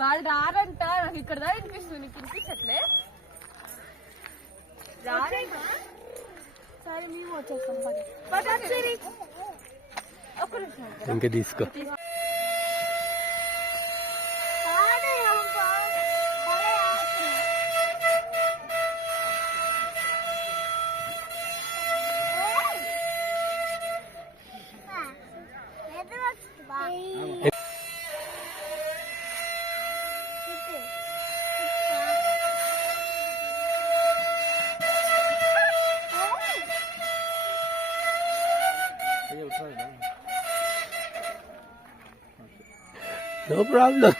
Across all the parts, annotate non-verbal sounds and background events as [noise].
వాడు రారంట. నాకు ఇక్కడ దా వినిపిస్తుంది. నీకు వినిపించట్లే? రారంట. సరే మేము వచ్చేస్తాం. పది. పది వచ్చేది. ఇంకా తీసుకో. No problem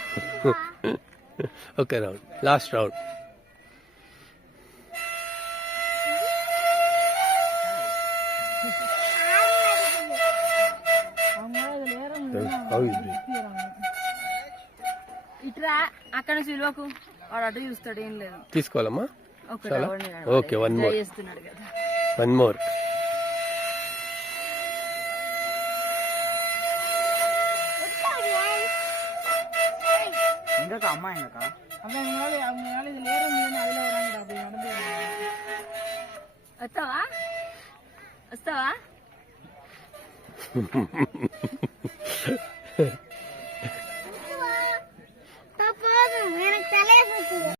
okay round last round how is ఇట్రా అక్కడ నుంచి విలువకు వాడు అటు చూస్తాడు ఏం లేదు. తీసుకోవాలమ్మా? எங்கக்கா அம்மா எங்கக்கா அம்மா அவங்களால அவங்களால இது நேரம் இல்லைன்னு அதில் வராங்கடா அப்படி நடந்து அஸ்தாவா அஸ்தாவா [laughs]